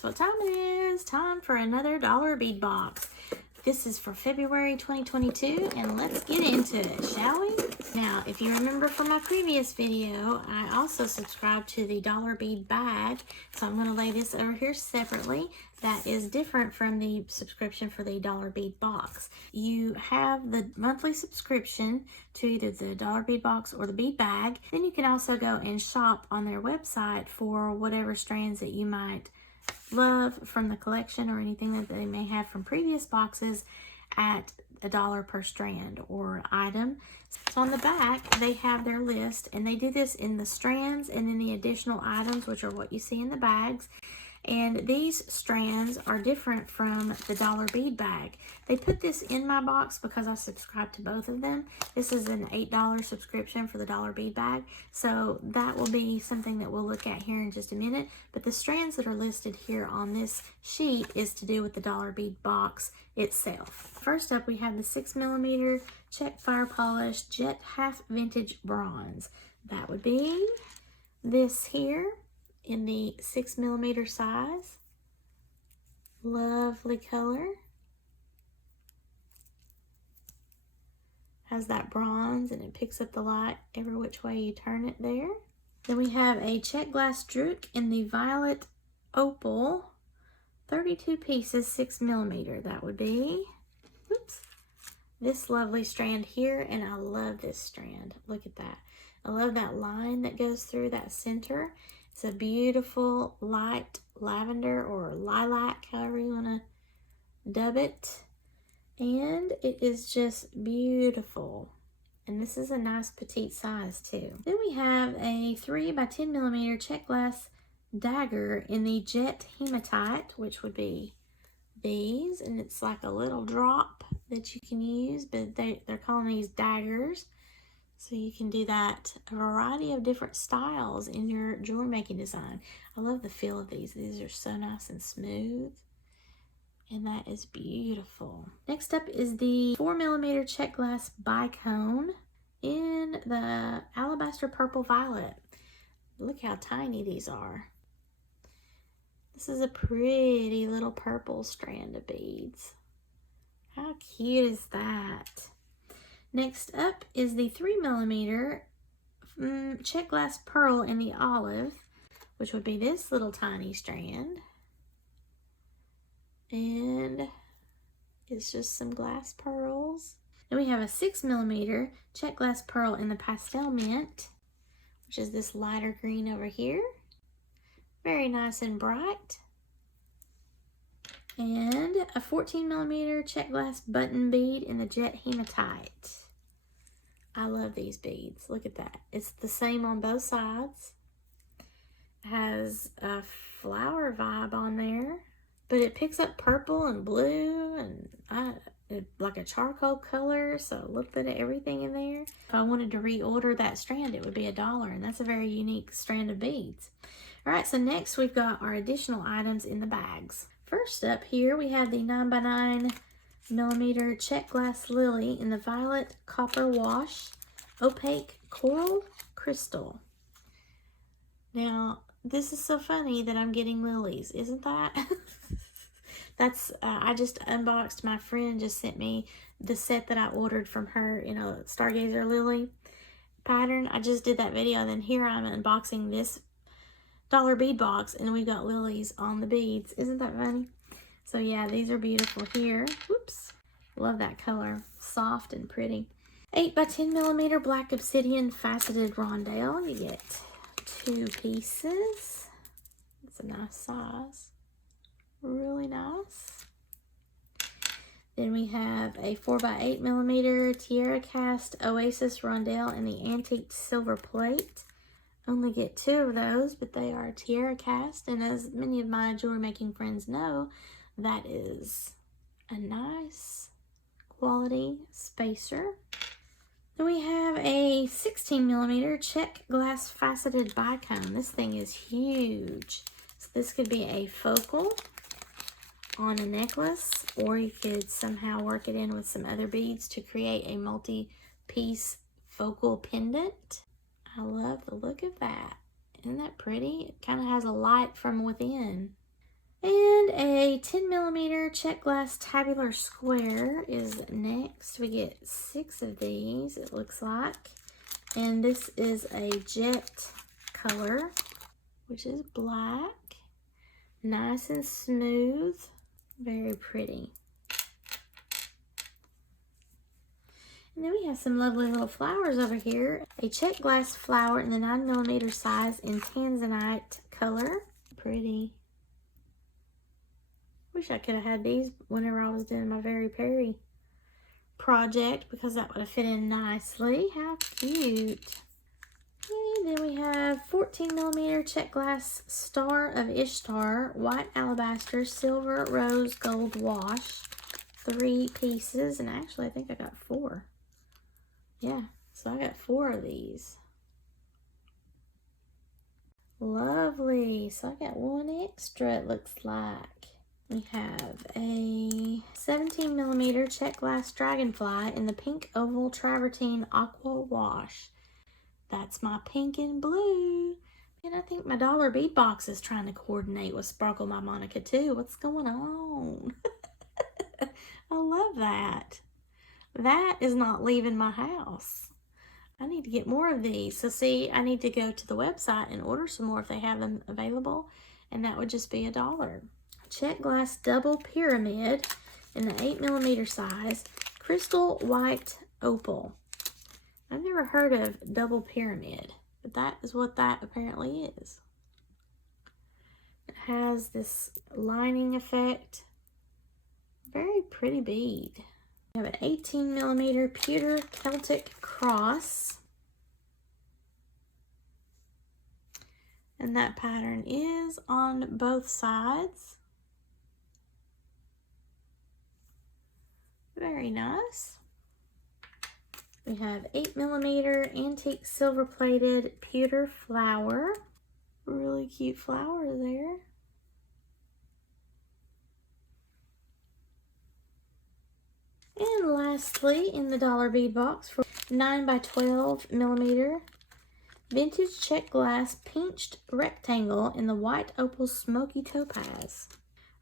guess what time it is? Time for another dollar bead box. This is for February 2022, and let's get into it, shall we? Now, if you remember from my previous video, I also subscribed to the dollar bead bag, so I'm going to lay this over here separately. That is different from the subscription for the dollar bead box. You have the monthly subscription to either the dollar bead box or the bead bag. Then you can also go and shop on their website for whatever strands that you might love from the collection or anything that they may have from previous boxes at $1 per strand or item. So on the back, they have their list, and they do this in the strands and then the additional items, which are what you see in the bags. And these strands are different from the dollar bead bag. They put this in my box because I subscribe to both of them. This is an $8 subscription for the dollar bead bag, so that will be something that we'll look at here in just a minute. But the strands that are listed here on this sheet is to do with the dollar bead box itself. First up, we have the 6mm Czech fire polish jet half vintage bronze. That would be this here in the 6mm size. Lovely color. Has that bronze, and it picks up the light every which way you turn it there. Then we have a Czech glass Droop in the violet opal, 32 pieces, 6mm. That would be, oops, this lovely strand here, and I love this strand. Look at that. I love that line that goes through that center. It's a beautiful light lavender or lilac, however you want to dub it. And it is just beautiful. And this is a nice petite size too. Then we have a 3x10mm Czech glass dagger in the jet hematite, which would be these. And it's like a little drop that you can use, but they're calling these daggers. So you can do that a variety of different styles in your jewelry making design. I love the feel of these. These are so nice and smooth. And that is beautiful. Next up is the 4mm Czech glass Bicone in the Alabaster purple violet. Look how tiny these are. This is a pretty little purple strand of beads. How cute is that? Next up is the 3mm Czech glass pearl in the olive, which would be this little tiny strand. And it's just some glass pearls. Then we have a 6mm Czech glass pearl in the pastel mint, which is this lighter green over here. Very nice and bright. And a 14mm Czech glass button bead in the jet hematite. I love these beads. Look at that. It's the same on both sides. It has a flower vibe on there, but it picks up purple and blue and like a charcoal color, so a little bit of everything in there. If I wanted to reorder that strand, it would be $1, and that's a very unique strand of beads. All right, so next we've got our additional items in the bags. First up here, we have the 9x9mm Czech glass lily in the violet copper wash, opaque coral crystal. Now, this is so funny that I'm getting lilies, isn't that? That's, I just unboxed, my friend just sent me the set that I ordered from her in a Stargazer lily pattern. I just did that video, and then here I'm unboxing this dollar bead box, and we got lilies on the beads. Isn't that funny? So yeah, these are beautiful here. Whoops. Love that color. Soft and pretty. 8x10mm black obsidian faceted rondelle. You get 2 pieces. It's a nice size. Really nice. Then we have a 4x8mm Tierra cast Oasis rondelle in the antique silver plate. Only get 2 of those, but they are Tierra cast, and as many of my jewelry making friends know, that is a nice quality spacer. Then we have a 16mm Czech glass faceted bicone. This thing is huge. So this could be a focal on a necklace, or you could somehow work it in with some other beads to create a multi-piece focal pendant. I love the look of that. Isn't that pretty? It kind of has a light from within. And a 10mm Czech glass tabular square is next. We get 6 of these, it looks like. And this is a jet color, which is black. Nice and smooth. Very pretty. And then we have some lovely little flowers over here. A Czech glass flower in the 9mm size in tanzanite color. Pretty. Wish I could have had these whenever I was doing my Very Perry project, because that would have fit in nicely. How cute. And then we have 14mm Czech glass Star of Ishtar, white alabaster, silver, rose, gold wash. 3 pieces, and actually I think I got 4. Yeah, so I got 4 of these. Lovely. So I got 1 extra, it looks like. We have a 17mm Czech glass dragonfly in the pink oval travertine aqua wash. That's my pink and blue. And I think my dollar bead box is trying to coordinate with Sparkle My Monica too. What's going on? I love that. That is not leaving my house. I need to get more of these. So see, I need to go to the website and order some more if they have them available. And that would just be $1. Czech glass double pyramid in the 8mm size, crystal white opal. I've never heard of double pyramid, but that is what that apparently is. It has this lining effect. Very pretty bead. We have an 18mm pewter Celtic cross. And that pattern is on both sides. Very nice. We have 8mm antique silver plated pewter flower. Really cute flower there. And lastly, in the dollar bead box for 9x12mm vintage Czech glass pinched rectangle in the white opal smoky topaz.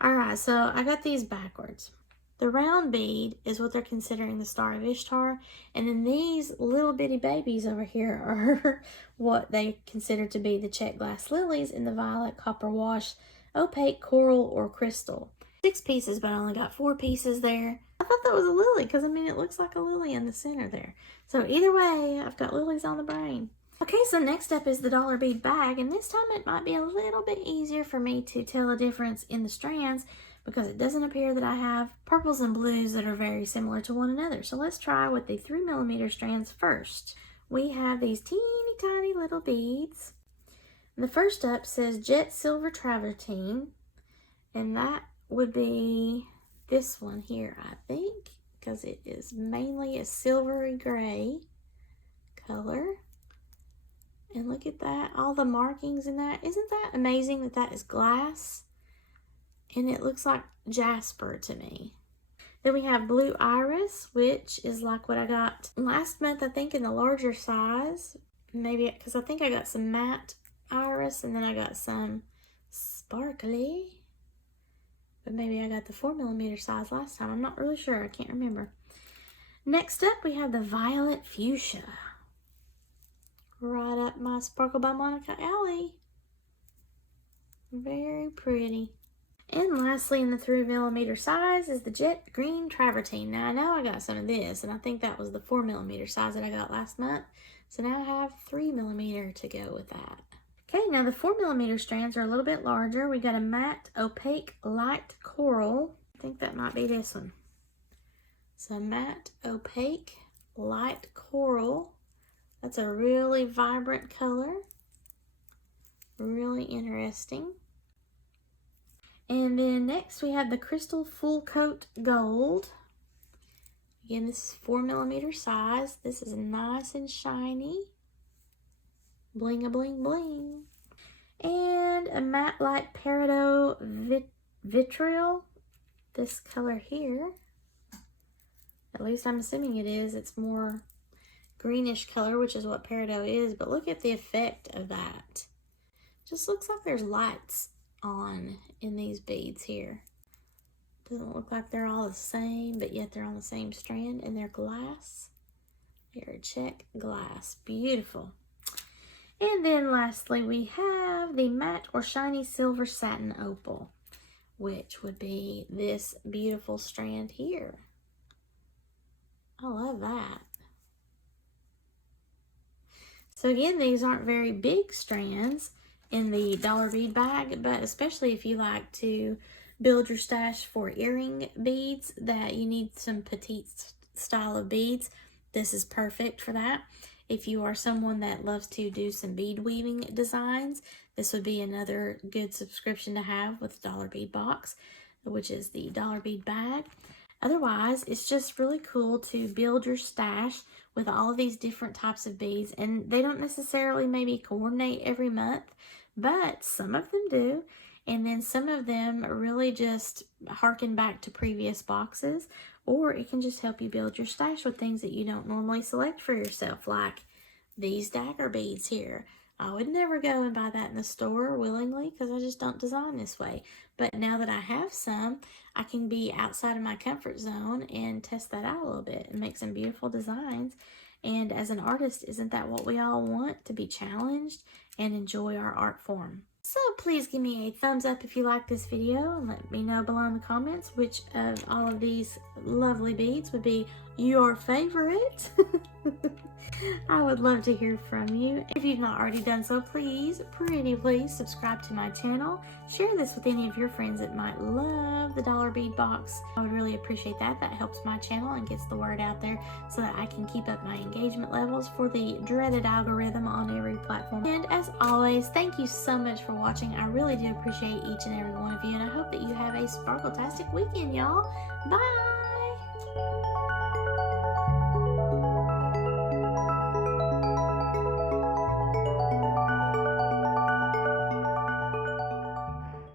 Alright, so I got these backwards. The round bead is what they're considering the Star of Ishtar, and then these little bitty babies over here are what they consider to be the Czech glass lilies in the violet, copper wash, opaque, coral, or crystal. 6 pieces, but I only got 4 pieces there. I thought that was a lily, because I mean it looks like a lily in the center there. So either way, I've got lilies on the brain. Okay, so next up is the dollar bead bag, and this time it might be a little bit easier for me to tell a difference in the strands, because it doesn't appear that I have purples and blues that are very similar to one another. So let's try with the 3mm strands first. We have these teeny tiny little beads. And the first up says Jet Silver Travertine, and that would be this one here, I think, because it is mainly a silvery gray color. And look at that, all the markings in that. Isn't that amazing that that is glass? And it looks like jasper to me. Then we have Blue Iris, which is like what I got last month, I think, in the larger size. Maybe, because I think I got some matte iris, and then I got some sparkly. But maybe I got the 4mm size last time. I'm not really sure. I can't remember. Next up, we have the Violet Fuchsia. Right up my Sparkle by Monica alley. Very pretty. And lastly, in the 3mm size is the Jet Green Travertine. Now, I know I got some of this, and I think that was the 4mm size that I got last month. So now I have 3mm to go with that. Okay, now the 4mm strands are a little bit larger. We got a matte opaque light coral. I think that might be this one. So matte opaque light coral. That's a really vibrant color. Really interesting. And then next we have the Crystal Full Coat Gold. Again, this is 4mm size. This is nice and shiny. Bling-a-bling-bling. And a matte light peridot vitriol. This color here. At least I'm assuming it is. It's more greenish color, which is what peridot is. But look at the effect of that. Just looks like there's lights on in these beads here. Doesn't look like they're all the same, but yet they're on the same strand, and they're glass. They're Czech glass. Beautiful. And then lastly, we have the matte or shiny silver satin opal, which would be this beautiful strand here. I love that. So again, these aren't very big strands in the dollar bead bag, but especially if you like to build your stash for earring beads that you need some petite style of beads, this is perfect for that. If you are someone that loves to do some bead weaving designs, this would be another good subscription to have with Dollar Bead Box, which is the dollar bead bag. Otherwise, it's just really cool to build your stash with all of these different types of beads, and they don't necessarily maybe coordinate every month, but some of them do, and then some of them really just harken back to previous boxes, or it can just help you build your stash with things that you don't normally select for yourself, like these dagger beads here. I would never go and buy that in the store willingly because I just don't design this way. But now that I have some, I can be outside of my comfort zone and test that out a little bit and make some beautiful designs. And as an artist, isn't that what we all want? To be challenged and enjoy our art form. So please give me a thumbs up if you like this video, and let me know below in the comments which of all of these lovely beads would be your favorite. I would love to hear from you. If you've not already done so, please, pretty please, subscribe to my channel. Share this with any of your friends that might love the Dollar Bead Box. I would really appreciate that. That helps my channel and gets the word out there so that I can keep up my engagement levels for the dreaded algorithm on every platform. And as always, thank you so much for watching. I really do appreciate each and every one of you, and I hope that you have a sparkle-tastic weekend, y'all. Bye!